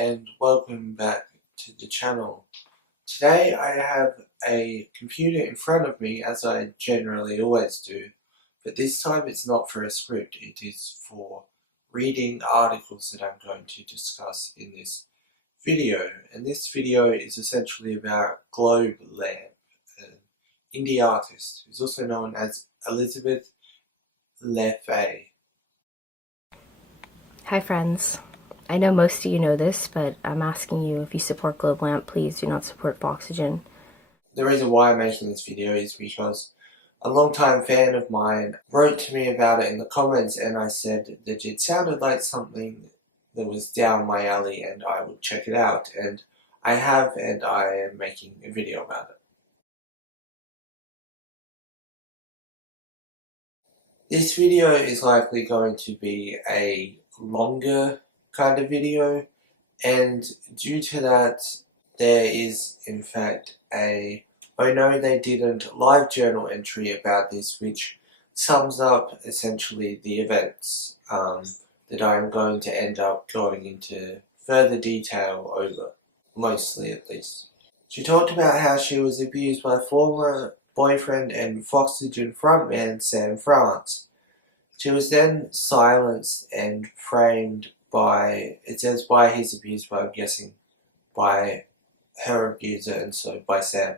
and welcome back to the channel. Today I have a computer in front of me, as I generally always do, but this time it's not for a script, it is for reading articles that I'm going to discuss in this video. And this video is essentially about Globelamp, an indie artist who's also known as Elizabeth Lefay. Hi friends. I know most of you know this, but I'm asking you, if you support Globelamp, please do not support Foxygen. The reason why I'm making this video is because a long-time fan of mine wrote to me about it in the comments, and I said that it sounded like something that was down my alley and I would check it out, and I have, and I am making a video about it. This video is likely going to be a longer kind of video, and due to that there is in fact a "oh no they didn't" live journal entry about this, which sums up essentially the events that I'm going to end up going into further detail over, mostly at least. She talked about how she was abused by former boyfriend and Foxygen frontman Sam France. She was then silenced and framed by, it says by his abuser, but I'm guessing by her abuser, and so by Sam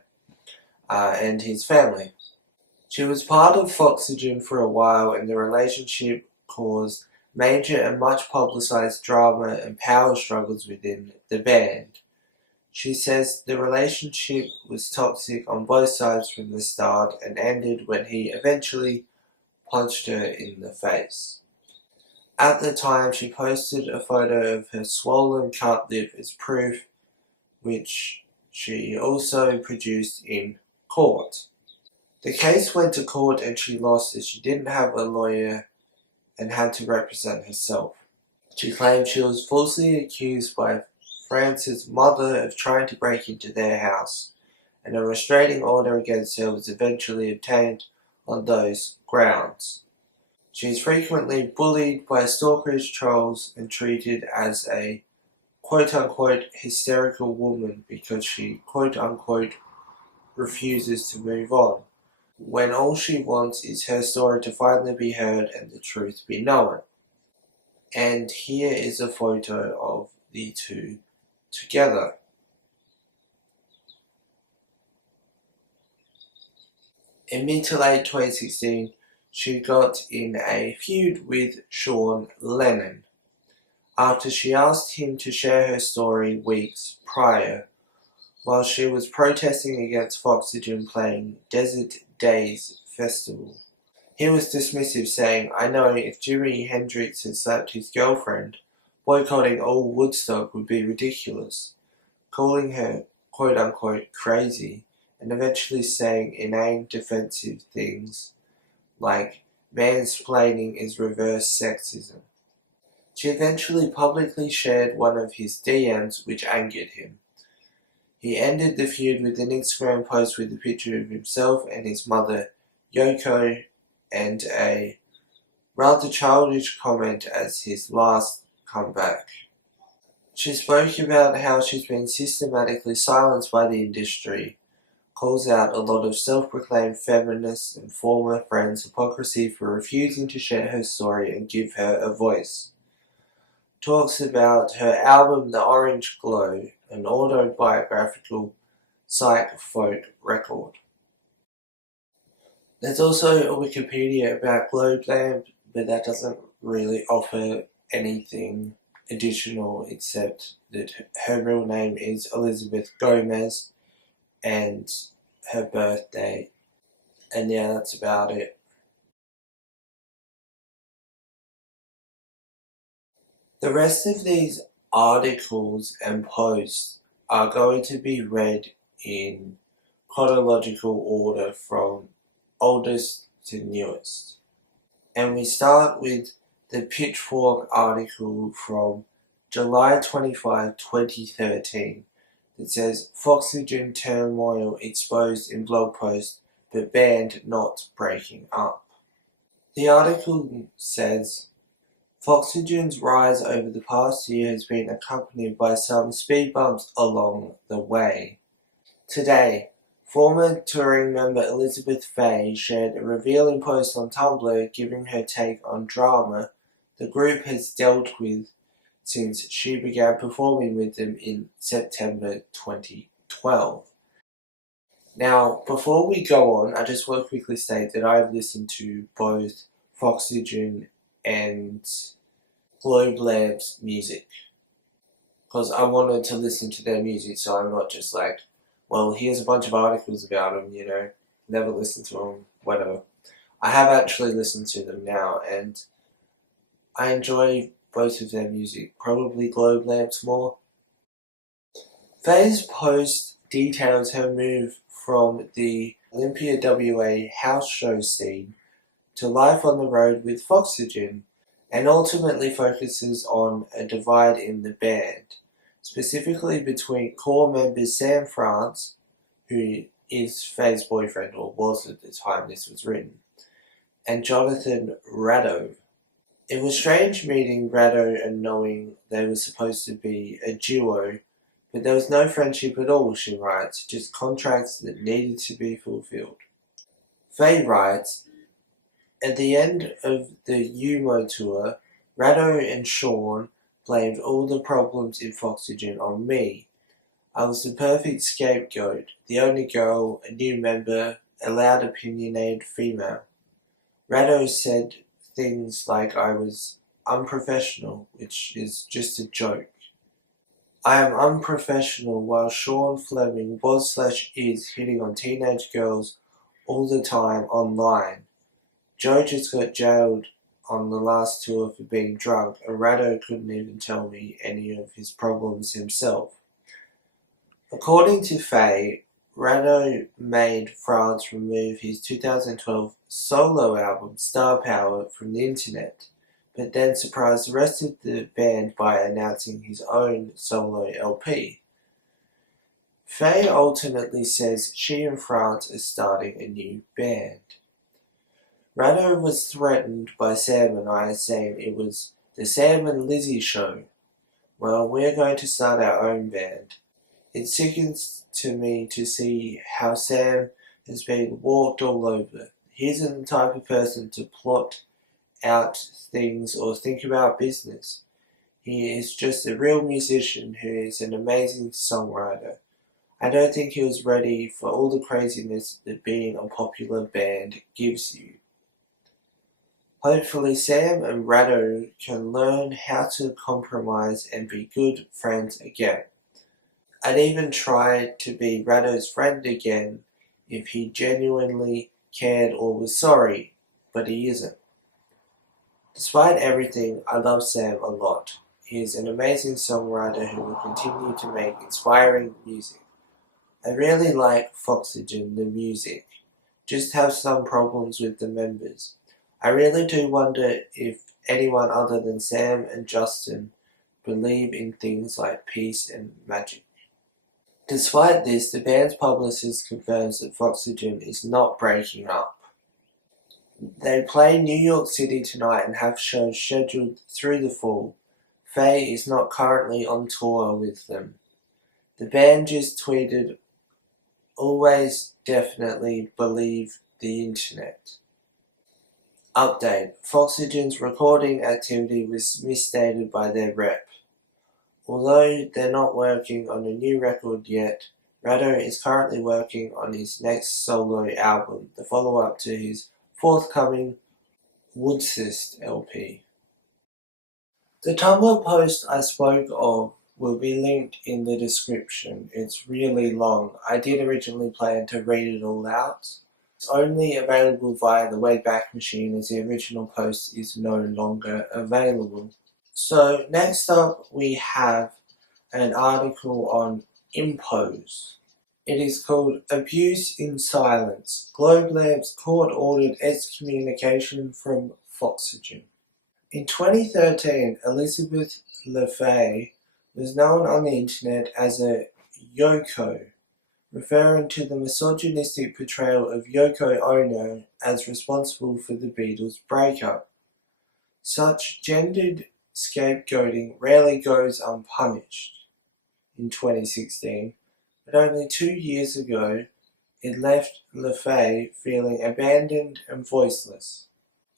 and his family. She was part of Foxygen for a while, and the relationship caused major and much publicized drama and power struggles within the band. She says the relationship was toxic on both sides from the start and ended when he eventually punched her in the face. At the time, she posted a photo of her swollen cut lip as proof, which she also produced in court. The case went to court and she lost, as she didn't have a lawyer and had to represent herself. She claimed she was falsely accused by France's mother of trying to break into their house, and a restraining order against her was eventually obtained on those grounds. She is frequently bullied by stalkerish trolls and treated as a quote-unquote hysterical woman because she quote-unquote refuses to move on, when all she wants is her story to finally be heard and the truth be known. And here is a photo of the two together. In mid to late 2016, she got in a feud with Sean Lennon after she asked him to share her story weeks prior, while she was protesting against Foxygen playing Desert Days Festival. He was dismissive, saying, "I know if Jimi Hendrix had slapped his girlfriend, boycotting all Woodstock would be ridiculous," calling her quote-unquote crazy, and eventually saying inane defensive things like mansplaining is reverse sexism. She eventually publicly shared one of his DMs, which angered him. He ended the feud with an Instagram post with a picture of himself and his mother, Yoko, and a rather childish comment as his last comeback. She spoke about how she's been systematically silenced by the industry, calls out a lot of self-proclaimed feminists and former friends' hypocrisy for refusing to share her story and give her a voice. Talks about her album The Orange Glow, an autobiographical psych folk record. There's also a Wikipedia about Globelamp, but that doesn't really offer anything additional except that her real name is Elizabeth Gomez and her birthday, and yeah, that's about it. The rest of these articles and posts are going to be read in chronological order from oldest to newest. And we start with the Pitchfork article from July 25, 2013 that says Foxygen turmoil exposed in blog post but band not breaking up. The article says Foxygen's rise over the past year has been accompanied by some speed bumps along the way. Today, former touring member Elizabeth Faye shared a revealing post on Tumblr giving her take on drama the group has dealt with since she began performing with them in September 2012. Now, before we go on, I just want to quickly state that I've listened to both Foxygen and Globelamp's music because I wanted to listen to their music, so I'm not just like, well, here's a bunch of articles about them, never listened to them, whatever. I have actually listened to them now, and I enjoy both of their music, probably Globelamp's more. Faye's post details her move from the Olympia WA house show scene to life on the road with Foxygen, and ultimately focuses on a divide in the band, specifically between core members Sam France, who is Faye's boyfriend, or was at the time this was written, and Jonathan Rado. It was strange meeting Rado and knowing they were supposed to be a duo, but there was no friendship at all, she writes, just contracts that needed to be fulfilled. Faye writes, at the end of the UMO tour, Rado and Sean blamed all the problems in Foxygen on me. I was the perfect scapegoat, the only girl, a new member, a loud opinionated female. Rado said things like I was unprofessional, which is just a joke. I am unprofessional while Sean Fleming was/is hitting on teenage girls all the time online. Joe just got jailed on the last tour for being drunk, and Rado couldn't even tell me any of his problems himself. According to Faye, Rado made France remove his 2012 solo album Star Power from the internet, but then surprised the rest of the band by announcing his own solo LP. Faye ultimately says she and France are starting a new band. Rado was threatened by Sam and I, saying it was the Sam and Lizzie show. Well, we're going to start our own band. It sickens to me to see how Sam has been walked all over. He isn't the type of person to plot out things or think about business. He is just a real musician who is an amazing songwriter. I don't think he was ready for all the craziness that being a popular band gives you. Hopefully Sam and Rado can learn how to compromise and be good friends again. I'd even try to be Rado's friend again if he genuinely cared or was sorry, but he isn't. Despite everything, I love Sam a lot. He is an amazing songwriter who will continue to make inspiring music. I really like Foxygen, the music, just have some problems with the members. I really do wonder if anyone other than Sam and Justin believe in things like peace and magic. Despite this, the band's publicist confirms that Foxygen is not breaking up. They play New York City tonight and have shows scheduled through the fall. Faye is not currently on tour with them. The band just tweeted, always definitely believe the internet. Update: Foxygen's recording activity was misstated by their rep. Although they're not working on a new record yet, Rado is currently working on his next solo album, the follow-up to his forthcoming Woodsist LP. The Tumblr post I spoke of will be linked in the description. It's really long. I did originally plan to read it all out. It's only available via the Wayback Machine as the original post is no longer available. So next up we have an article on Impose. It is called Abuse in Silence. Globelamp's court-ordered excommunication from Foxygen. In 2013, Elizabeth LaFay was known on the internet as a Yoko, referring to the misogynistic portrayal of Yoko Ono as responsible for the Beatles' breakup. Such gendered scapegoating rarely goes unpunished. In 2016, but only 2 years ago, it left LaFay feeling abandoned and voiceless.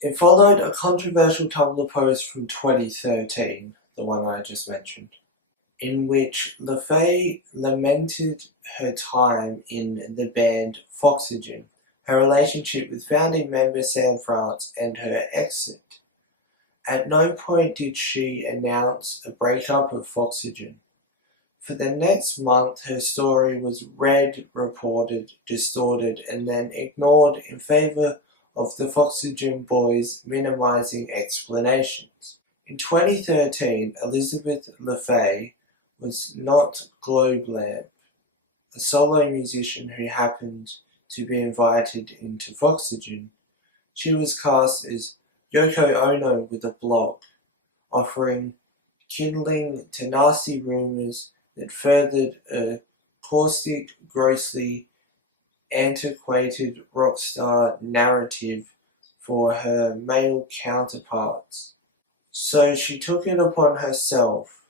It followed a controversial Tumblr post from 2013, the one I just mentioned, in which LaFay lamented her time in the band Foxygen, her relationship with founding member Sam France, and her exit. At no point did she announce a breakup of Foxygen. For the next month, her story was read, reported, distorted, and then ignored in favor of the Foxygen boys minimizing explanations. In 2013, Elizabeth LaFay was not Globelamp, a solo musician who happened to be invited into Foxygen. She was cast as Yoko Ono with a blog, offering kindling to nasty rumors that furthered a caustic, grossly antiquated rock star narrative for her male counterparts. So she took it upon herself.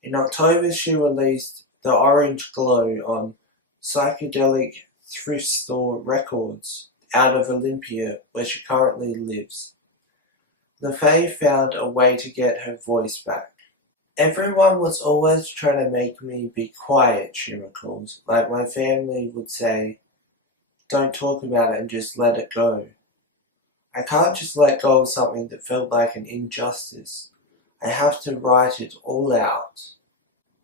In October she released The Orange Glow on Psychedelic Thrift Store Records out of Olympia, where she currently lives. LaFay found a way to get her voice back. Everyone was always trying to make me be quiet, she recalls. Like my family would say, don't talk about it and just let it go. I can't just let go of something that felt like an injustice. I have to write it all out.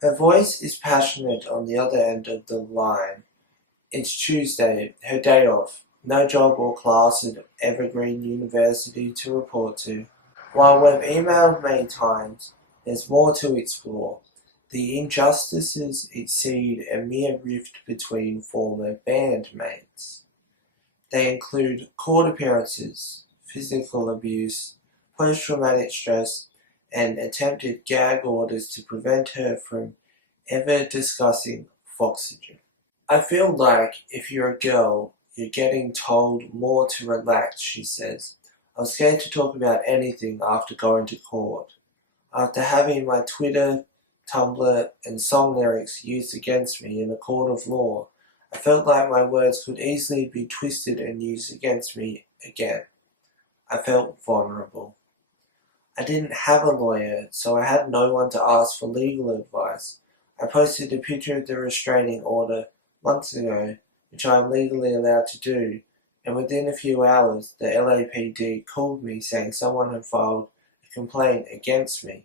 Her voice is passionate on the other end of the line. It's Tuesday, her day off. No job or class at Evergreen University to report to. While we've emailed many times, there's more to explore. The injustices exceed a mere rift between former bandmates. They include court appearances, physical abuse, post-traumatic stress, and attempted gag orders to prevent her from ever discussing Foxygen. I feel like if you're a girl, you're getting told more to relax, she says. I was scared to talk about anything after going to court. After having my Twitter, Tumblr, and song lyrics used against me in a court of law, I felt like my words could easily be twisted and used against me again. I felt vulnerable. I didn't have a lawyer, so I had no one to ask for legal advice. I posted a picture of the restraining order months ago, which I am legally allowed to do, and within a few hours the LAPD called me saying someone had filed a complaint against me.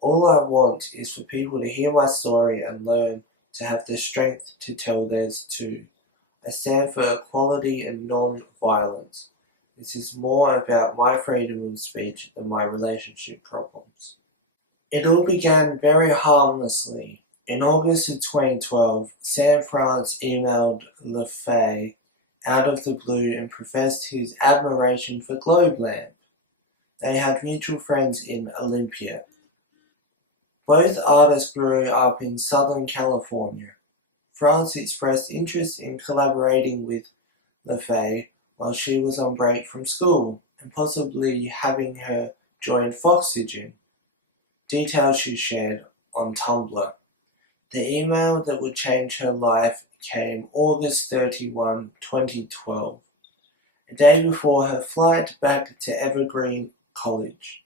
All I want is for people to hear my story and learn to have the strength to tell theirs too. I stand for equality and non-violence. This is more about my freedom of speech than my relationship problems. It all began very harmlessly. In August of 2012, Sam France emailed LaFay out of the blue and professed his admiration for Globelamp. They had mutual friends in Olympia. Both artists grew up in Southern California. France expressed interest in collaborating with LaFay while she was on break from school, and possibly having her join Foxygen, details she shared on Tumblr. The email that would change her life came August 31, 2012, a day before her flight back to Evergreen College.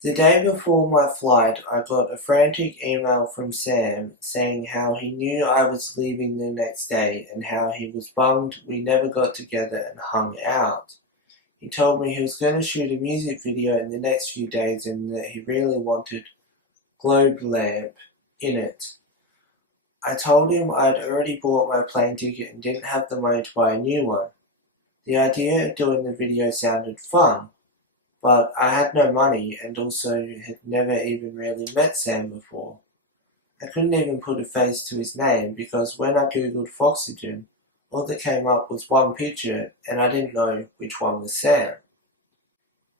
The day before my flight, I got a frantic email from Sam saying how he knew I was leaving the next day and how he was bummed we never got together and hung out. He told me he was going to shoot a music video in the next few days and that he really wanted Globelamp in it. I told him I'd already bought my plane ticket and didn't have the money to buy a new one. The idea of doing the video sounded fun, but I had no money and also had never even really met Sam before. I couldn't even put a face to his name because when I googled Foxygen, all that came up was one picture and I didn't know which one was Sam.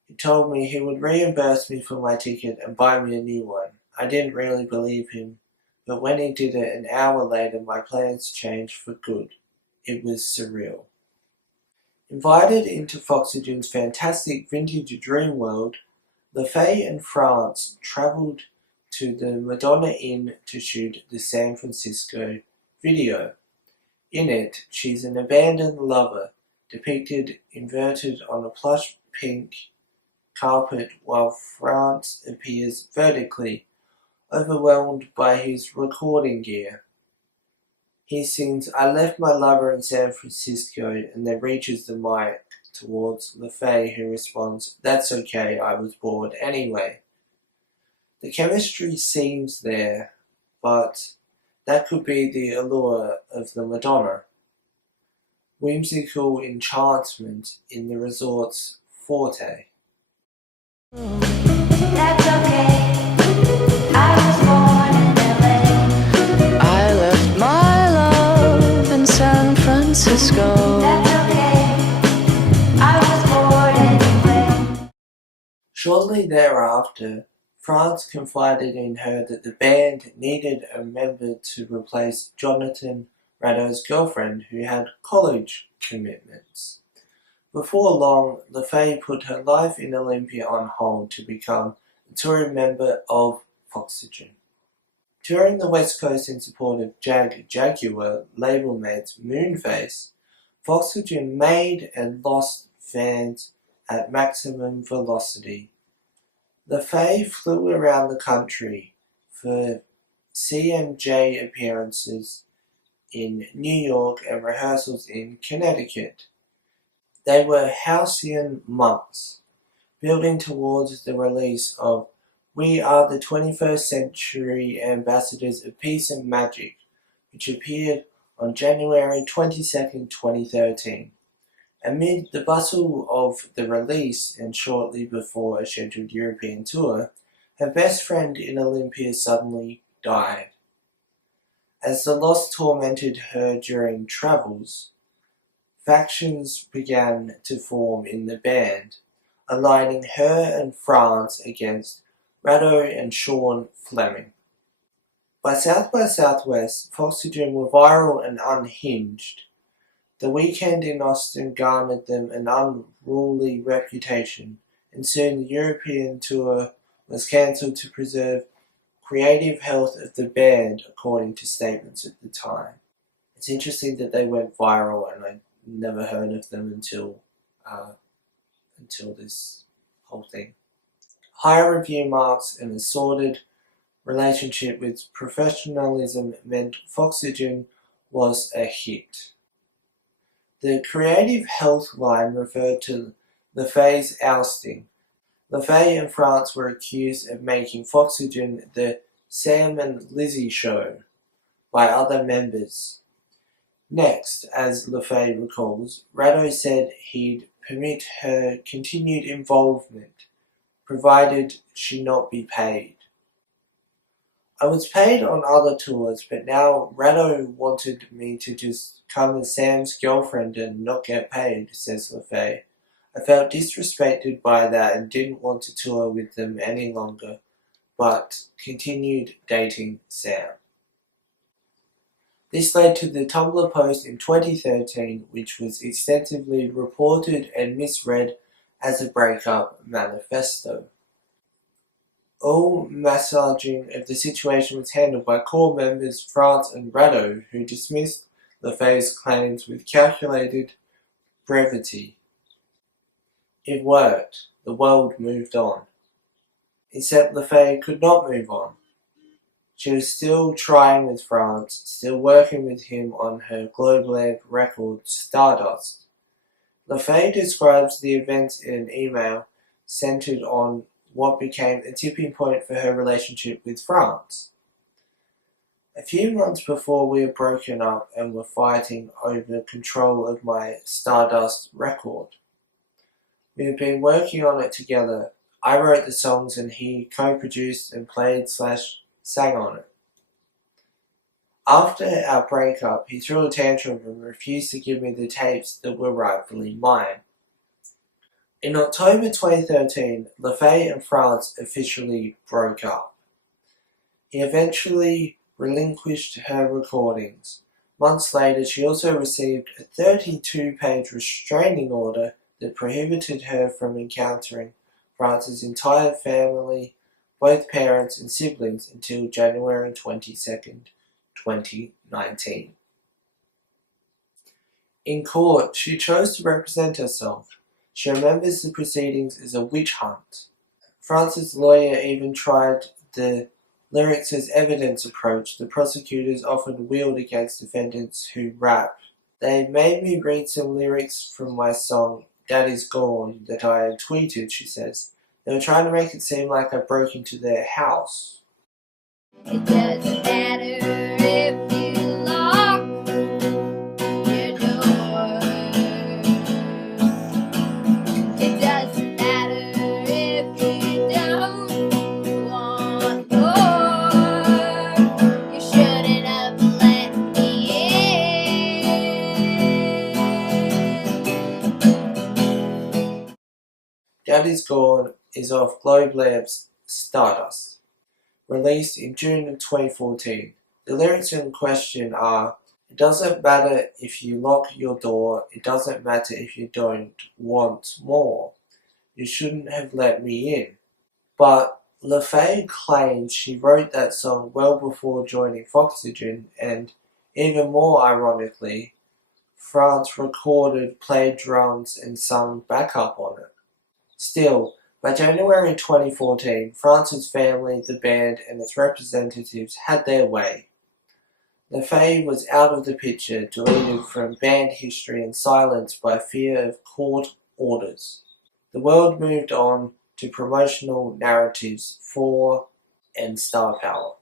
He told me he would reimburse me for my ticket and buy me a new one. I didn't really believe him, but when he did it an hour later my plans changed for good. It was surreal. Invited into Foxygen's fantastic vintage dream world, LaFay and France travelled to the Madonna Inn to shoot the San Francisco video. In it, she's an abandoned lover, depicted inverted on a plush pink carpet while France appears vertically, overwhelmed by his recording gear. He sings "I left my lover in San Francisco" and then reaches the mic towards LaFay, who responds, "That's okay, I was bored anyway." The chemistry seems there, but that could be the allure of the Madonna. Whimsical enchantment in the resort's forte. That's okay. I was born in LA. I left my love in San Francisco. That's okay. I was born anyway. Shortly thereafter, France confided in her that the band needed a member to replace Jonathan Rado's girlfriend, who had college commitments. Before long, LaFay put her life in Olympia on hold to become a touring member of Foxygen. Touring the West Coast in support of Jaguar label mates Moonface, Foxygen made and lost fans at maximum velocity. LaFay flew around the country for CMJ appearances in New York and rehearsals in Connecticut. They were halcyon months, building towards the release of "We Are the 21st Century Ambassadors of Peace and Magic", which appeared on January 22, 2013. Amid the bustle of the release and shortly before a scheduled European tour, her best friend in Olympia suddenly died. As the loss tormented her during travels, factions began to form in the band, aligning her and France against Rado and Sean Fleming. By Southwest, Foxygen were viral and unhinged. The weekend in Austin garnered them an unruly reputation, and soon the European tour was cancelled to preserve creative health of the band, according to statements at the time. It's interesting that they went viral, and I never heard of them until this whole thing. Higher review marks and a sordid relationship with professionalism meant Foxygen was a hit. The creative health line referred to LaFay's ousting. LaFay and France were accused of making Foxygen the "Sam and Lizzie show" by other members. Next, as LaFay recalls, Rado said he'd permit her continued involvement, provided she not be paid. "I was paid on other tours, but now Rado wanted me to just come as Sam's girlfriend and not get paid," says LaFay. "I felt disrespected by that and didn't want to tour with them any longer, but continued dating Sam." This led to the Tumblr post in 2013, which was extensively reported and misread as a breakup manifesto. All massaging of the situation was handled by core members France and Rado, who dismissed LaFay's claims with calculated brevity. It worked. The world moved on. Except LaFay could not move on. She was still trying with France, still working with him on her Globelamp record Stardust. LaFay describes the events in an email centered on what became a tipping point for her relationship with France. "A few months before we were broken up and were fighting over control of my Stardust record. We had been working on it together. I wrote the songs and he co-produced and played/sang on it. After our breakup, he threw a tantrum and refused to give me the tapes that were rightfully mine." In October 2013, LaFay and France officially broke up. He eventually relinquished her recordings, Months later, she also received a 32-page restraining order that prohibited her from encountering France's entire family, both parents and siblings, until January 22nd, 2019. In court, she chose to represent herself. She remembers the proceedings as a witch hunt. France's lawyer even tried the lyrics as evidence approach the prosecutors often wield against defendants who rap. They made me read some lyrics from my song Daddy's Gone that I had tweeted, she says. They were trying to make it seem like I broke into their house. It doesn't matter if you lock your door. It doesn't matter if you don't want more. You shouldn't have let me in. Daddy's Gone is off Globelamp's Stardust, released in June of 2014. The lyrics in question are, "It doesn't matter if you lock your door, it doesn't matter if you don't want more. You shouldn't have let me in." But LaFay claims she wrote that song well before joining Foxygen, and even more ironically, France recorded, played drums and sung backup on it. Still, by January 2014, France's family, the band, and its representatives had their way. LaFay was out of the picture, deleted from band history and silenced by fear of court orders. The world moved on to promotional narratives for and star power.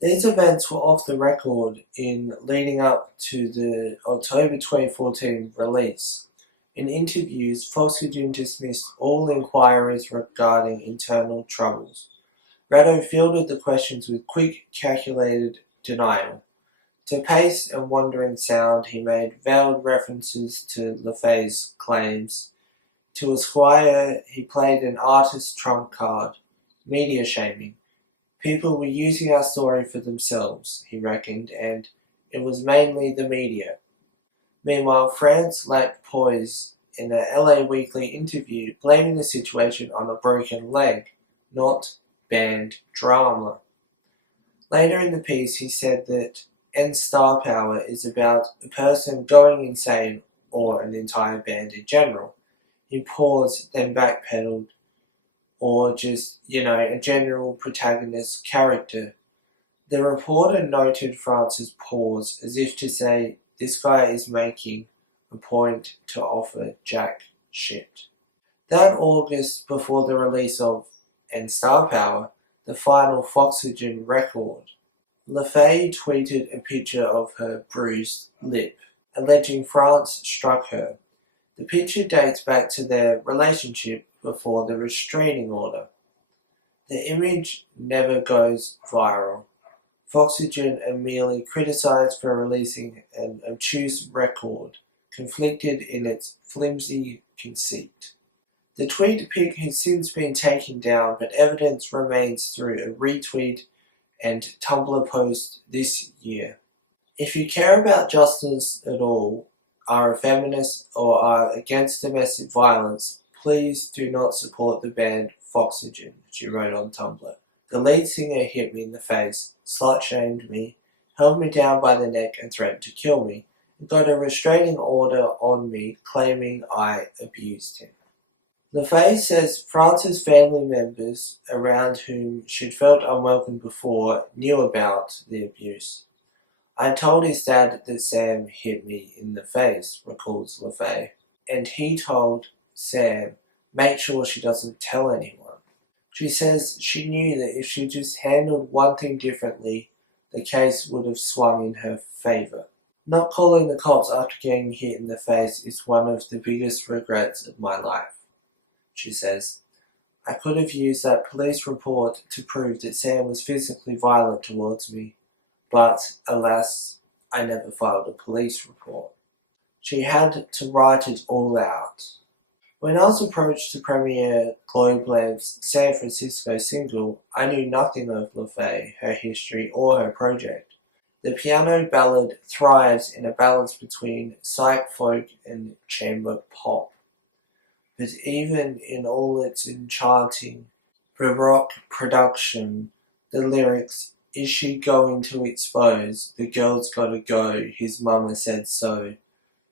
These events were off the record in leading up to the October 2014 release. In interviews, Foxygen dismissed all inquiries regarding internal troubles. Ratto fielded the questions with quick, calculated denial. To pace and wandering sound, he made veiled references to LaFay's claims. To Esquire, he played an artist's trump card, media shaming. People were using our story for themselves, he reckoned, and it was mainly the media. Meanwhile, France lacked poise in a LA Weekly interview, blaming the situation on a broken leg, not band drama. Later in the piece, he said that "And Star Power" is about a person going insane or an entire band in general. He paused, then backpedaled, or just, a general protagonist character. The reporter noted France's pause as if to say, this guy is making a point to offer jack shit. That August, before the release of "And Star Power," the final Foxygen record, LaFay tweeted a picture of her bruised lip, alleging France struck her. The picture dates back to their relationship before the restraining order. The image never goes viral. Foxygen are merely criticized for releasing an obtuse record, conflicted in its flimsy conceit. The tweet pic has since been taken down, but evidence remains through a retweet and Tumblr post this year. If you care about justice at all, are a feminist, or are against domestic violence, please do not support the band Foxygen, she wrote on Tumblr. The lead singer hit me in the face, slut-shamed me, held me down by the neck and threatened to kill me, and got a restraining order on me claiming I abused him. LaFay says France's family members, around whom she'd felt unwelcome before, knew about the abuse. "I told his dad that Sam hit me in the face," recalls LaFay, "and he told Sam, make sure she doesn't tell anyone." She says she knew that if she just handled one thing differently, the case would have swung in her favor. "Not calling the cops after getting hit in the face is one of the biggest regrets of my life," she says. "I could have used that police report to prove that Sam was physically violent towards me, but alas, I never filed a police report." She had to write it all out. When I was approached to premiere Globelamp's San Francisco single, I knew nothing of LaFay, her history, or her project. The piano ballad thrives in a balance between psych folk and chamber pop. But even in all its enchanting Baroque production, the lyrics, "Is she going to expose? The girl's gotta go, his mama said so,"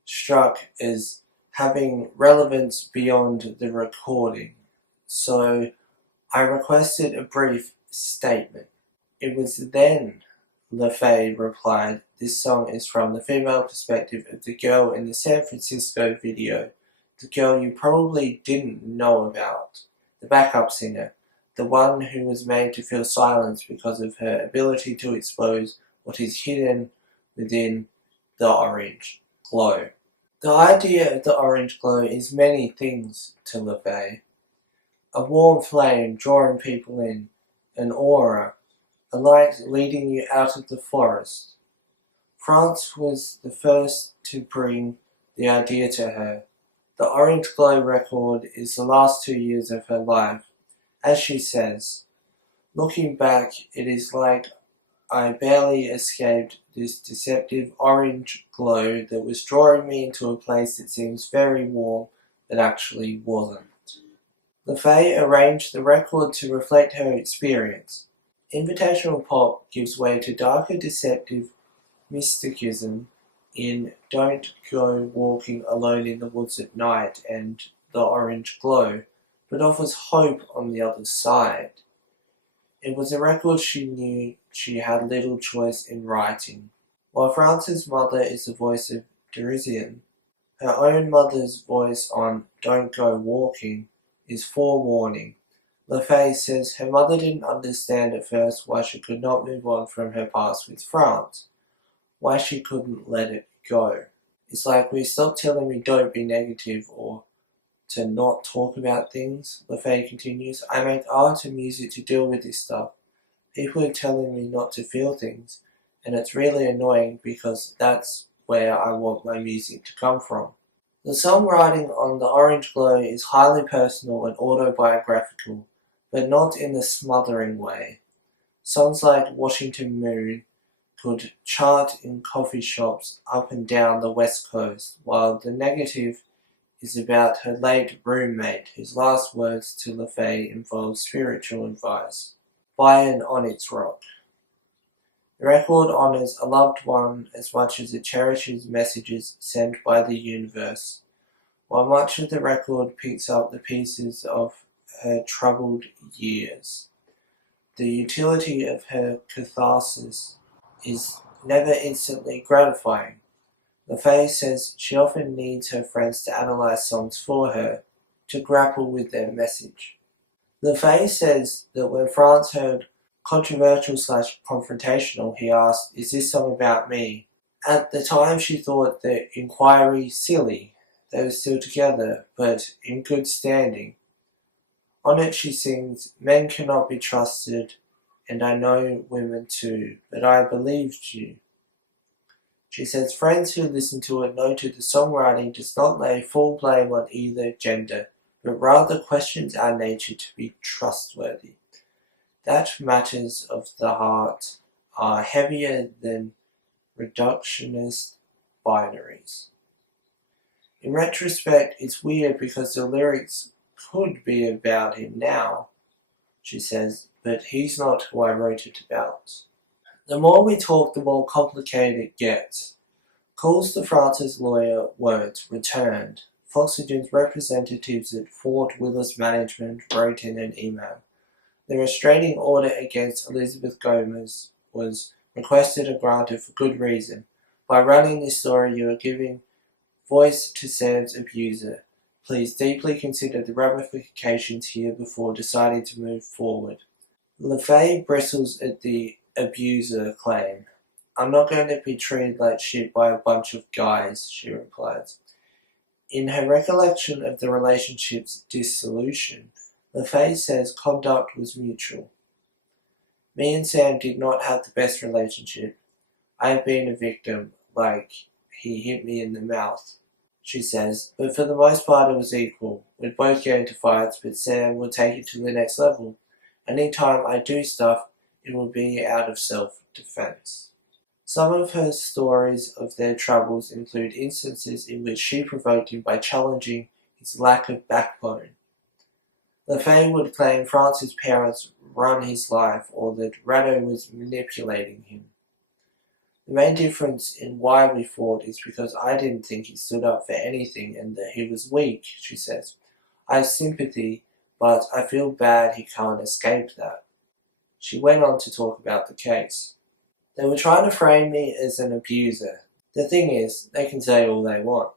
struck as having relevance beyond the recording. So I requested a brief statement. It was then LaFay replied, "This song is from the female perspective of the girl in the San Francisco video. The girl you probably didn't know about. The backup singer. The one who was made to feel silence because of her ability to expose what is hidden within the orange glow." The idea of the orange glow is many things to LaFay. A warm flame drawing people in, an aura, a light leading you out of the forest. France was the first to bring the idea to her. The Orange Glow record is the last 2 years of her life. As she says, "Looking back, it is like I barely escaped this deceptive orange glow that was drawing me into a place that seems very warm but actually wasn't." LaFay arranged the record to reflect her experience. Invitational pop gives way to darker deceptive mysticism in "Don't Go Walking Alone in the Woods at Night" and "The Orange Glow," but offers hope on the other side. It was a record she knew she had little choice in writing. While France's mother is the voice of derision, her own mother's voice on "Don't Go Walking" is forewarning. LaFay says her mother didn't understand at first why she could not move on from her past with France, why she couldn't let it go. "It's like we stopped telling me don't be negative or to not talk about things," LaFay continues. "I make art and music to deal with this stuff. People are telling me not to feel things, and it's really annoying because that's where I want my music to come from." The songwriting on "The Orange Glow" is highly personal and autobiographical, but not in the smothering way. Songs like "Washington Moon" could chart in coffee shops up and down the West Coast, while the negative is about her late roommate, whose last words to LaFay involve spiritual advice. "Buy an onyx rock." The record honors a loved one as much as it cherishes messages sent by the universe, while much of the record picks up the pieces of her troubled years. The utility of her catharsis is never instantly gratifying. LaFay says she often needs her friends to analyze songs for her, to grapple with their message. LaFay says that when France heard controversial/confrontational, he asked, "Is this song about me?" At the time she thought the inquiry silly. They were still together, but in good standing. On it she sings, "Men cannot be trusted, and I know women too, but I believed you." She says friends who listen to it noted the songwriting does not lay full blame on either gender, but rather questions our nature to be trustworthy. That matters of the heart are heavier than reductionist binaries. In retrospect, it's weird because the lyrics could be about him now, she says, but he's not who I wrote it about. The more we talk, the more complicated it gets. Calls to France's lawyer weren't returned. Foxygen's representatives at Fort Willis Management wrote in an email. The restraining order against Elizabeth Gomez was requested and granted for good reason. By running this story, you are giving voice to Sam's abuser. Please deeply consider the ramifications here before deciding to move forward. LaFay bristles at the abuser claim. "I'm not going to be treated like shit by a bunch of guys," she replies. In her recollection of the relationship's dissolution, LaFay says conduct was mutual. "Me and Sam did not have the best relationship. I have been a victim, like he hit me in the mouth," she says, "but for the most part it was equal. We'd both get into fights, but Sam would take it to the next level. Anytime I do stuff, it will be out of self-defense." Some of her stories of their troubles include instances in which she provoked him by challenging his lack of backbone. LaFay would claim France's parents run his life or that Rado was manipulating him. The main difference in why we fought is because I didn't think he stood up for anything and that he was weak, she says. I have sympathy, but I feel bad he can't escape that. She went on to talk about the case. They were trying to frame me as an abuser. The thing is, they can say all they want.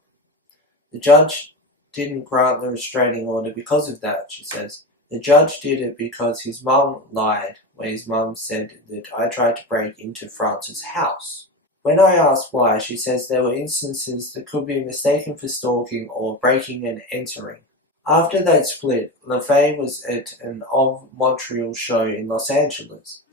The judge didn't grant the restraining order because of that, she says. The judge did it because his mum lied when his mum said that I tried to break into France's house. When I asked why, she says there were instances that could be mistaken for stalking or breaking and entering. After they'd split, LaFay was at an Of Montreal show in Los Angeles.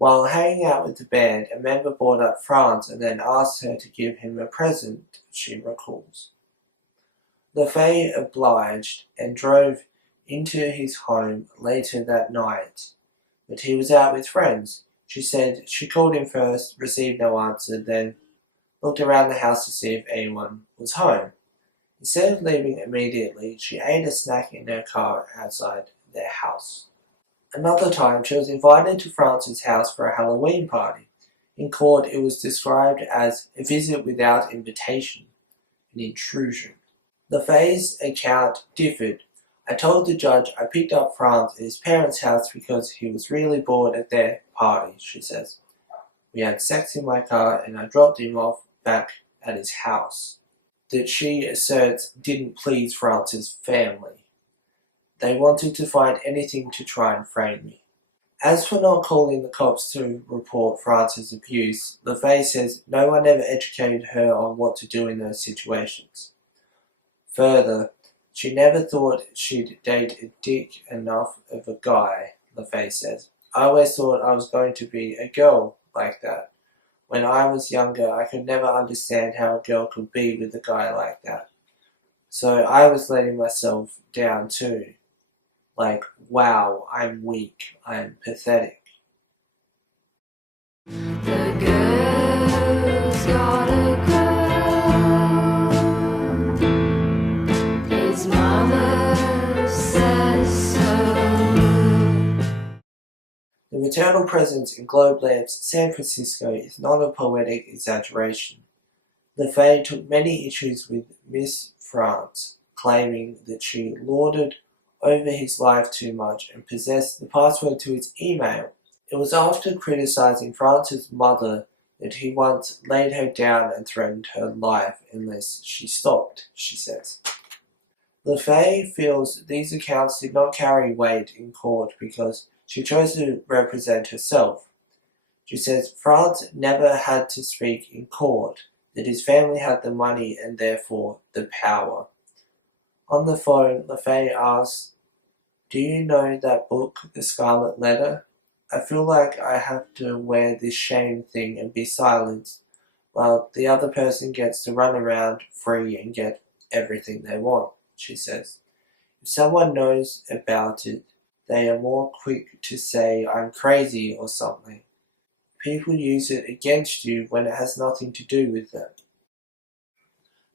While hanging out with the band, a member brought up France and then asked her to give him a present, she recalls. LaFay obliged and drove into his home later that night, but he was out with friends. She said she called him first, received no answer, then looked around the house to see if anyone was home. Instead of leaving immediately, she ate a snack in her car outside their house. Another time, she was invited to France's house for a Halloween party. In court, it was described as a visit without invitation, an intrusion. LaFay's account differed. I told the judge I picked up France at his parents' house because he was really bored at their party, she says. We had sex in my car and I dropped him off back at his house. That she asserts didn't please France's family. They wanted to find anything to try and frame me. As for not calling the cops to report France's abuse, LaFay says no one ever educated her on what to do in those situations. Further, she never thought she'd date a dick enough of a guy, LaFay says. I always thought I was going to be a girl like that. When I was younger, I could never understand how a girl could be with a guy like that. So I was letting myself down too. Like, wow, I'm weak, I'm pathetic. The girl's gotta grow. His mother says so. The maternal presence in Globelamp's San Francisco is not a poetic exaggeration. LaFay took many issues with Miss France, claiming that she lorded over his life too much and possessed the password to his email. It was after criticizing France's mother that he once laid her down and threatened her life unless she stopped, she says. LaFay feels these accounts did not carry weight in court because she chose to represent herself. She says France never had to speak in court, that his family had the money and therefore the power. On the phone, LaFay asks, do you know that book, The Scarlet Letter? I feel like I have to wear this shame thing and be silenced, while the other person gets to run around free and get everything they want, she says. If someone knows about it, they are more quick to say I'm crazy or something. People use it against you when it has nothing to do with them.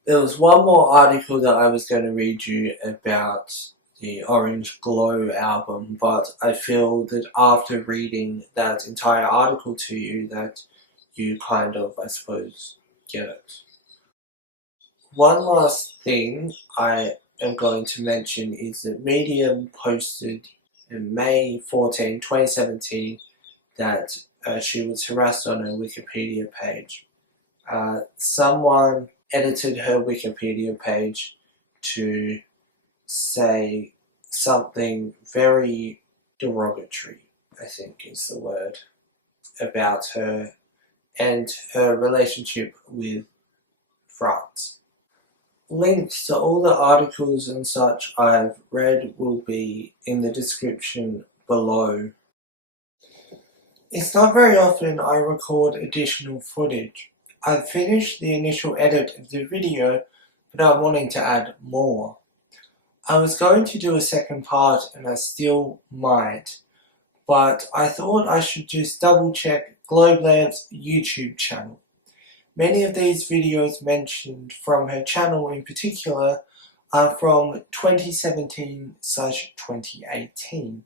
There was one more article that I was going to read you about the Orange Glow album, but I feel that after reading that entire article to you that you kind of, I suppose, get it. One last thing I am going to mention is that Medium posted in May 14, 2017 that she was harassed on her Wikipedia page. Someone edited her Wikipedia page to say something very derogatory, I think is the word, about her and her relationship with France. Links to all the articles and such I've read will be in the description below. It's not very often I record additional footage. I've finished the initial edit of the video, but I'm wanting to add more. I was going to do a second part and I still might, but I thought I should just double check Globelamp's YouTube channel. Many of these videos mentioned from her channel in particular are from 2017/2018.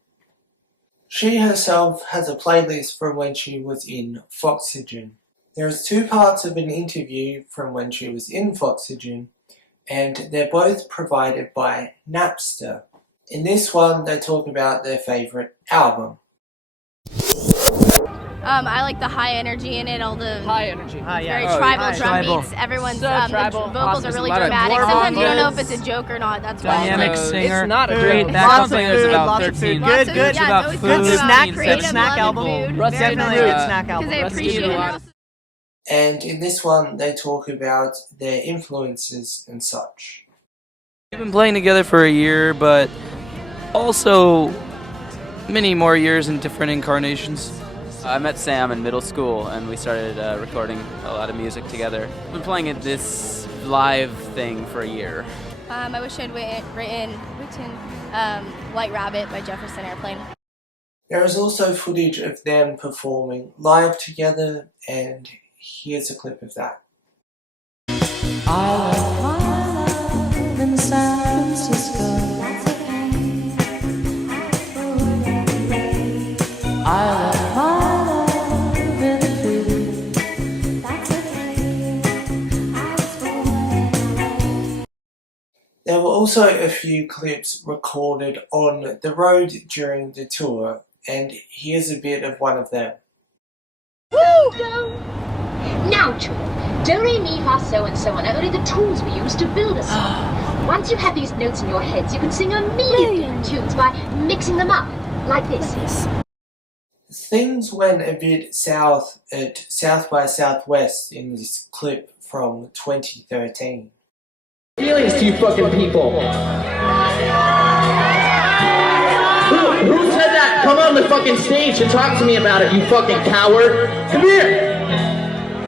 She herself has a playlist from when she was in Foxygen. There is 2 parts of an interview from when she was in Foxygen, and they're both provided by Napster. In this one, they talk about their favourite album. I like the high energy in it, all the High energy. very tribal drum beats. Everyone's tribal. the vocals are really Lot of dramatic. dwarf Sometimes you don't know if vocals. it's a joke or not. That's why. Dynamic singer. It's not a Great joke. backup Lots of singers food, about lots of 13. food. Good, Yeah, it's about always food. talks Good about snack, creative, good snack loving album. food. Rusty Very Definitely a Food. good snack Because album. they appreciate it. And in this one, they talk about their influences and such. We've been playing together for a year, but also many more years in different incarnations. I met Sam in middle school, and we started recording a lot of music together. We've been playing at this live thing for a year. I wish I'd written White Rabbit by Jefferson Airplane. There is also footage of them performing live together, and here's a clip of that. I left my love in San Francisco. I left my love in Philly. There were also a few clips recorded on the road during the tour, and here's a bit of one of them. Now, children, do, re, mi, fa, so, and so on are only the tools we use to build a song. Once you have these notes in your heads, you can sing a million tunes by mixing them up, like this. Things went a bit south at South by Southwest in this clip from 2013. Feelings to you fucking people. Who said that? Come on the fucking stage and talk to me about it, you fucking coward. Come here.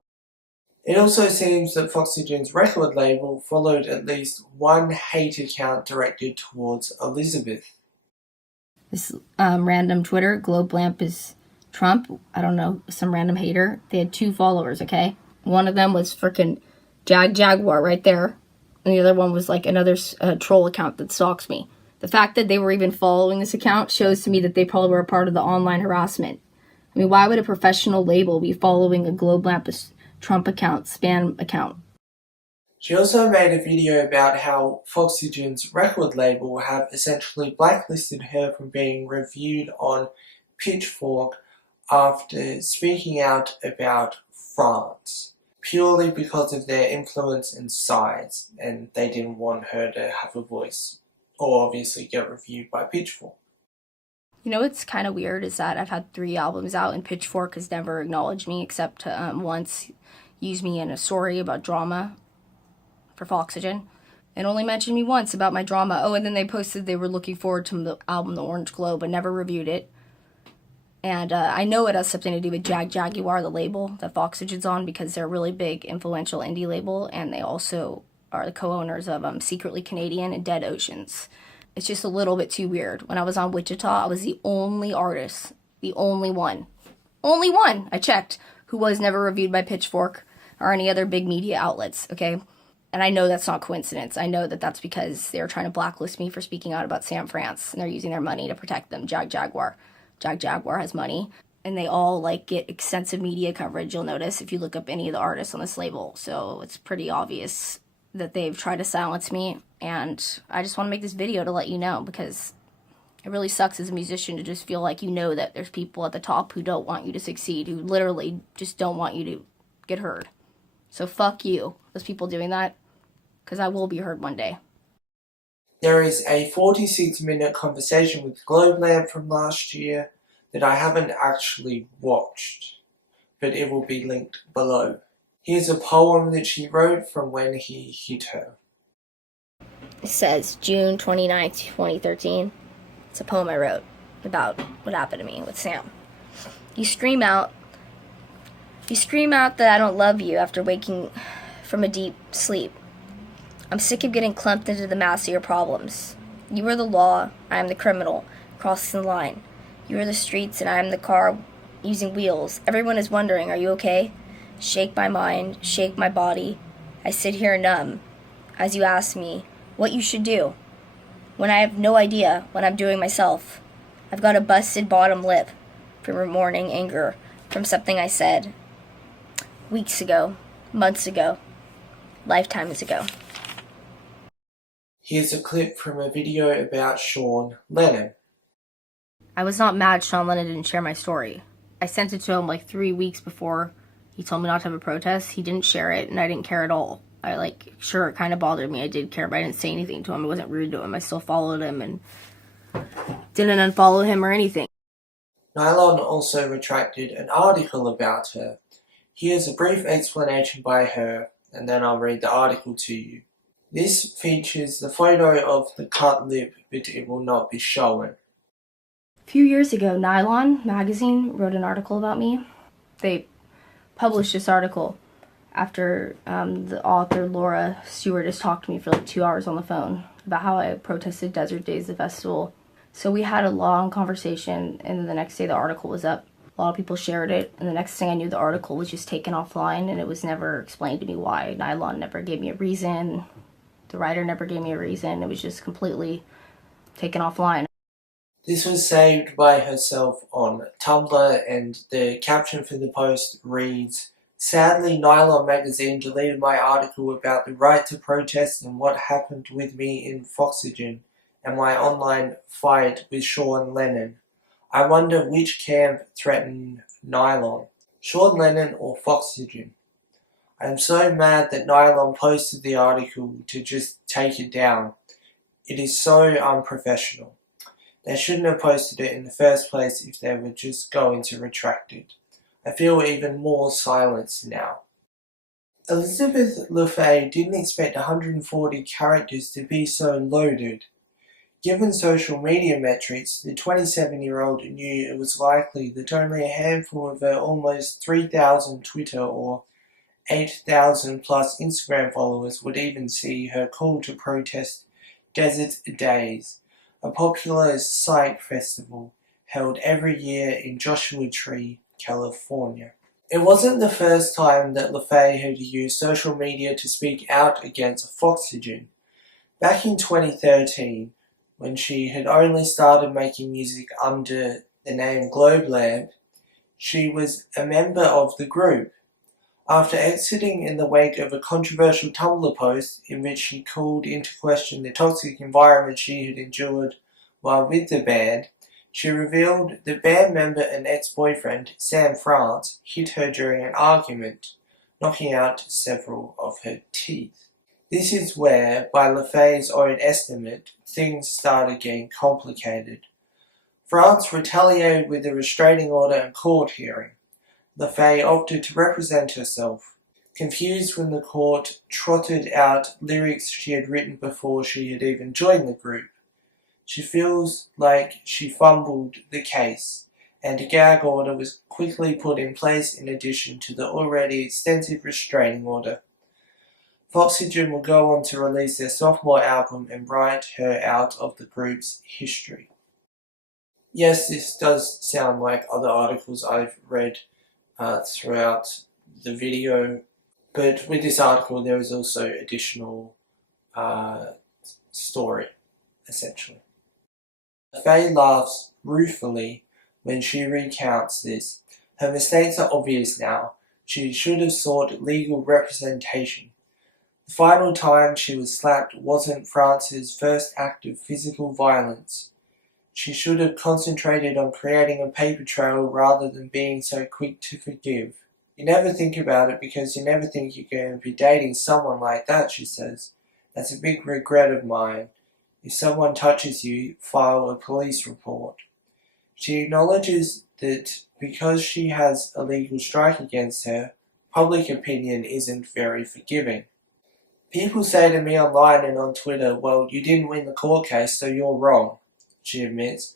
It also seems that Foxygen's record label followed at least one hate account directed towards Elizabeth. This random Twitter, Globelamp is Trump. I don't know, some random hater. They had 2 followers, okay? One of them was frickin' Jaguar right there. And the other one was like another troll account that stalks me. The fact that they were even following this account shows to me that they probably were a part of the online harassment. I mean, why would a professional label be following a Globelamp Trump account, spam account? She also made a video about how Foxygen's record label have essentially blacklisted her from being reviewed on Pitchfork after speaking out about France, purely because of their influence and size, and they didn't want her to have a voice, or obviously get reviewed by Pitchfork. You know what's kind of weird is that I've had 3 albums out and Pitchfork has never acknowledged me except to once use me in a story about drama for Foxygen, and only mentioned me once about my drama. Oh, and then they posted they were looking forward to the album The Orange Globe, but never reviewed it. And I know it has something to do with Jaguar, the label that Foxygen's on, because they're a really big, influential indie label, and they also are the co-owners of Secretly Canadian and Dead Oceans. It's just a little bit too weird. When I was on Wichita, I was the only artist, the only one I checked, who was never reviewed by Pitchfork or any other big media outlets, okay? And I know that's not coincidence. I know that that's because they're trying to blacklist me for speaking out about Sam France, and they're using their money to protect them. Jaguar has money, and they all like get extensive media coverage, you'll notice, if you look up any of the artists on this label. So it's pretty obvious that they've tried to silence me, and I just want to make this video to let you know, because it really sucks as a musician to just feel like you know that there's people at the top who don't want you to succeed, who literally just don't want you to get heard. So fuck you, those people doing that, because I will be heard one day. There is a 46-minute conversation with Globelamp from last year that I haven't actually watched, but it will be linked below. Here's a poem that she wrote from when he hit her. It says June 29th, 2013. It's a poem I wrote about what happened to me with Sam. You scream out that I don't love you after waking from a deep sleep. I'm sick of getting clumped into the mass of your problems. You are the law, I am the criminal, crossing the line. You are the streets and I am the car using wheels. Everyone is wondering, are you okay? Shake my mind, shake my body. I sit here numb as you ask me what you should do when I have no idea what I'm doing myself. I've got a busted bottom lip from morning anger from something I said weeks ago, months ago, lifetimes ago. Here's a clip from a video about Sean Lennon. I was not mad Sean Lennon didn't share my story. I sent it to him like 3 weeks before he told me not to have a protest. He didn't share it, and I didn't care at all. Sure, it kind of bothered me. I did care, but I didn't say anything to him. I wasn't rude to him. I still followed him and didn't unfollow him or anything. Nylon also retracted an article about her. Here's a brief explanation by her, and then I'll read the article to you. This features the photo of the cut lip, but it will not be shown. A few years ago, Nylon magazine wrote an article about me. They published this article after the author Laura Stewart has talked to me for like 2 hours on the phone about how I protested Desert Days, the festival. So we had a long conversation, and the next day the article was up. A lot of people shared it, and the next thing I knew, the article was just taken offline, and it was never explained to me why. Nylon never gave me a reason. The writer never gave me a reason. It was just completely taken offline. This was saved by herself on Tumblr, and the caption for the post reads, "Sadly, Nylon magazine deleted my article about the right to protest and what happened with me in Foxygen and my online fight with Sean Lennon. I wonder which camp threatened Nylon, Sean Lennon or Foxygen. I am so mad that Nylon posted the article to just take it down. It is so unprofessional. They shouldn't have posted it in the first place if they were just going to retract it. I feel even more silenced now." Elizabeth LaFay didn't expect 140 characters to be so loaded. Given social media metrics, the 27-year-old knew it was likely that only a handful of her almost 3,000 Twitter or 8,000 plus Instagram followers would even see her call to protest Desert Days, a popular psych festival held every year in Joshua Tree, California. It wasn't the first time that LaFay had used social media to speak out against Foxygen. Back in 2013, when she had only started making music under the name Globelamp, she was a member of the group. After exiting in the wake of a controversial Tumblr post in which she called into question the toxic environment she had endured while with the band, she revealed that band member and ex-boyfriend Sam France hit her during an argument, knocking out several of her teeth. This is where, by LaFay's own estimate, things started getting complicated. France retaliated with a restraining order and court hearing. LaFay opted to represent herself. Confused when the court trotted out lyrics she had written before she had even joined the group, she feels like she fumbled the case, and a gag order was quickly put in place in addition to the already extensive restraining order. Foxygen will go on to release their sophomore album and write her out of the group's history. Yes, this does sound like other articles I've read throughout the video, but with this article there is also additional story, essentially. Faye laughs ruefully when she recounts this. Her mistakes are obvious now. She should have sought legal representation. The final time she was slapped wasn't France's first act of physical violence. She should have concentrated on creating a paper trail rather than being so quick to forgive. You never think about it because you never think you're going to be dating someone like that, she says. That's a big regret of mine. If someone touches you, file a police report. She acknowledges that because she has a legal strike against her, public opinion isn't very forgiving. People say to me online and on Twitter, well, you didn't win the court case, so you're wrong, she admits.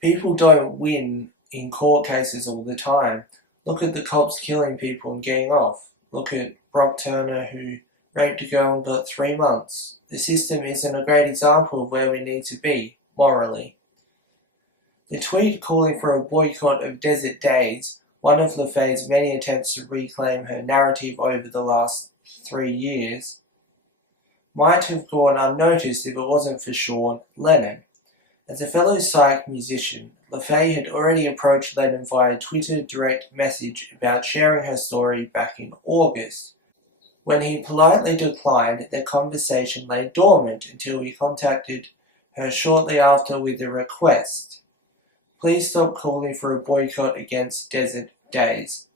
People don't win in court cases all the time. Look at the cops killing people and getting off. Look at Brock Turner, who raped a girl and got 3 months. The system isn't a great example of where we need to be, morally. The tweet calling for a boycott of Desert Days, one of LaFay's many attempts to reclaim her narrative over the last 3 years, might have gone unnoticed if it wasn't for Sean Lennon. As a fellow psych musician, LaFay had already approached Lennon via Twitter direct message about sharing her story back in August. When he politely declined, their conversation lay dormant until he contacted her shortly after with a request. Please stop calling for a boycott against Desert Days.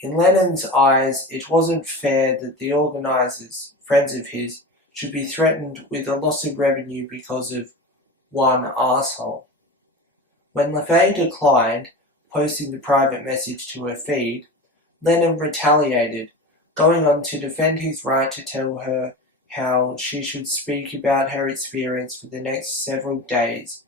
In Lennon's eyes, it wasn't fair that the organisers, friends of his, should be threatened with a loss of revenue because of one arsehole. When LaFay declined, posting the private message to her feed, Lennon retaliated, going on to defend his right to tell her how she should speak about her experience for the next several days.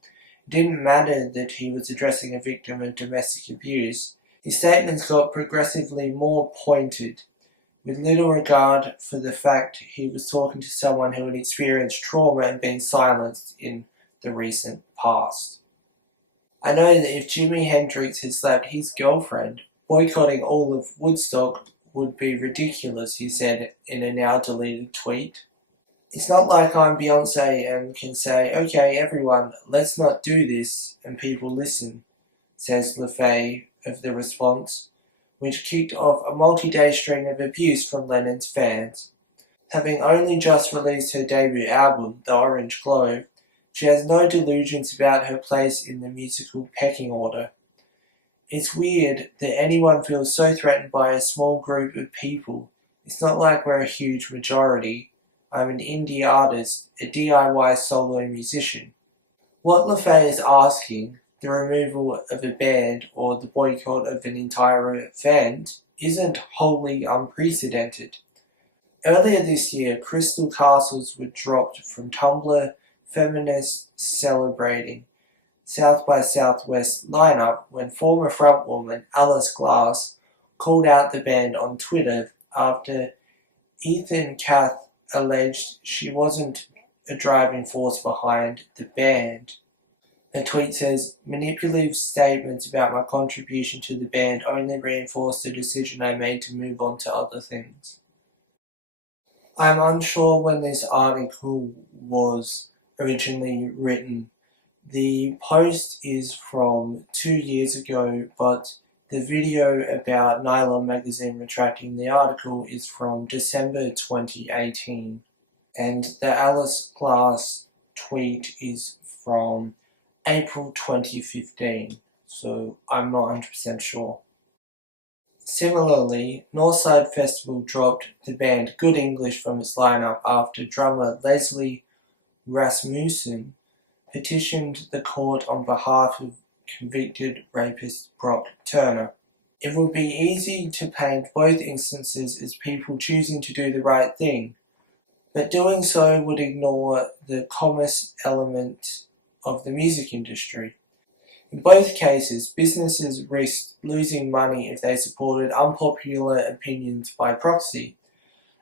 It didn't matter that he was addressing a victim of domestic abuse. His statements got progressively more pointed, with little regard for the fact he was talking to someone who had experienced trauma and been silenced in the recent past. I know that if Jimi Hendrix had slapped his girlfriend, boycotting all of Woodstock would be ridiculous, he said in a now deleted tweet. It's not like I'm Beyonce and can say, okay everyone, let's not do this, and people listen, says LaFay of the response, which kicked off a multi-day string of abuse from Lennon's fans. Having only just released her debut album, The Orange Globe, she has no delusions about her place in the musical pecking order. It's weird that anyone feels so threatened by a small group of people. It's not like we're a huge majority. I'm an indie artist, a DIY solo musician. What LaFay is asking, the removal of a band or the boycott of an entire event, isn't wholly unprecedented. Earlier this year, crystal castles were dropped from Tumblr feminists celebrating South by Southwest lineup when former frontwoman Alice Glass called out the band on Twitter after Ethan Kath alleged she wasn't a driving force behind the band. The tweet says, manipulative statements about my contribution to the band only reinforced the decision I made to move on to other things. I'm unsure when this article was originally written. The post is from 2 years ago, but the video about Nylon magazine retracting the article is from December 2018. And the Alice Glass tweet is from April 2015, so I'm not 100% sure. Similarly, Northside Festival dropped the band Good English from its lineup after drummer Leslie Rasmussen petitioned the court on behalf of convicted rapist Brock Turner. It would be easy to paint both instances as people choosing to do the right thing, but doing so would ignore the commerce element of the music industry. In both cases, businesses risked losing money if they supported unpopular opinions by proxy.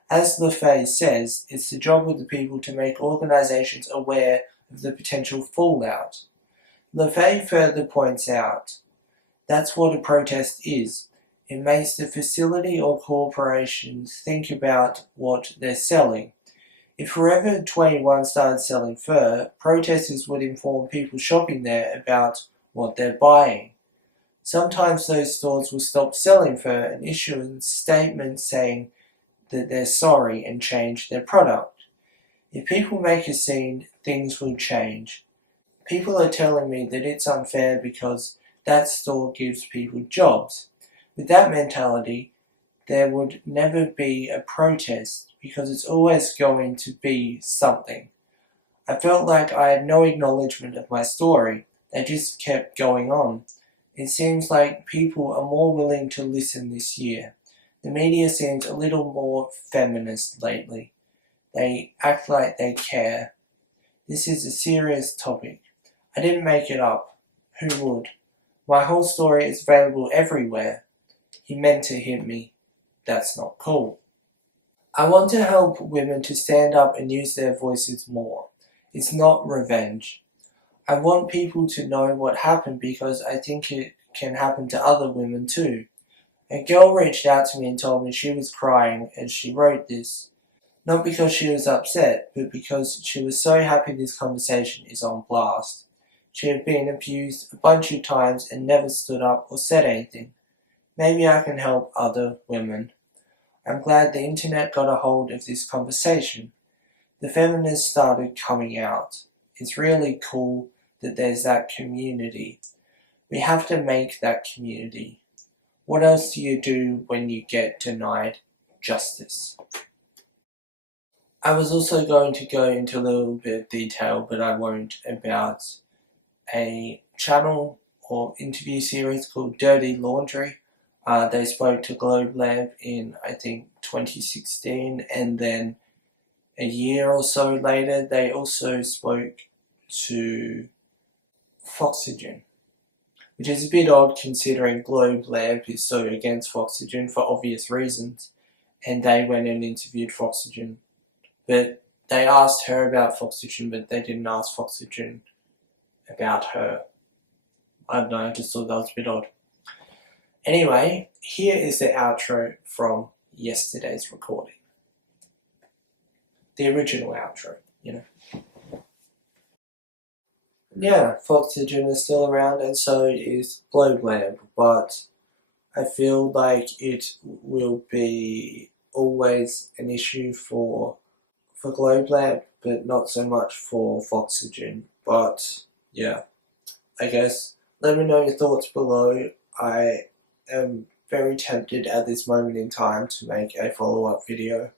As LaFay says, it's the job of the people to make organizations aware of the potential fallout. LaFay further points out, that's what a protest is. It makes the facility or corporations think about what they're selling. If Forever 21 started selling fur, protesters would inform people shopping there about what they're buying. Sometimes those stores will stop selling fur and issue a statement saying that they're sorry and change their product. If people make a scene, things will change. People are telling me that it's unfair because that store gives people jobs. With that mentality, there would never be a protest because it's always going to be something. I felt like I had no acknowledgement of my story. They just kept going on. It seems like people are more willing to listen this year. The media seems a little more feminist lately. They act like they care. This is a serious topic. I didn't make it up. Who would? My whole story is available everywhere. He meant to hit me. That's not cool. I want to help women to stand up and use their voices more. It's not revenge. I want people to know what happened because I think it can happen to other women too. A girl reached out to me and told me she was crying and she wrote this. Not because she was upset, but because she was so happy this conversation is on blast. She had been abused a bunch of times and never stood up or said anything. Maybe I can help other women. I'm glad the internet got a hold of this conversation. The feminists started coming out. It's really cool that there's that community. We have to make that community. What else do you do when you get denied justice? I was also going to go into a little bit of detail, but I won't, about a channel or interview series called Dirty Laundry. They spoke to Globelamp in, I think, 2016, and then a year or so later they also spoke to Foxygen, which is a bit odd considering Globelamp is so against Foxygen for obvious reasons, and they went and interviewed Foxygen. But they asked her about Foxygen, but they didn't ask Foxygen about her. I don't know, I just thought that was a bit odd. Anyway, here is the outro from yesterday's recording. The original outro, you know. Yeah, Foxygen is still around and so is Globelamp, but I feel like it will be always an issue for Globelamp, but not so much for Foxygen. But yeah, I guess let me know your thoughts below. I am very tempted at this moment in time to make a follow-up video.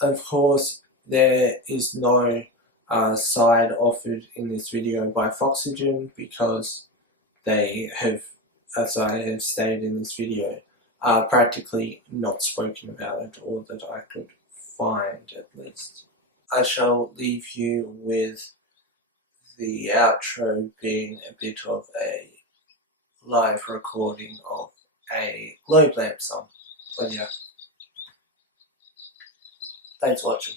Of course, there is no side offered in this video by Foxygen because they have, as I have stated in this video, practically not spoken about it, or that I could find at least. I shall leave you with the outro being a bit of a live recording of a Globelamp song. But yeah, thanks for watching.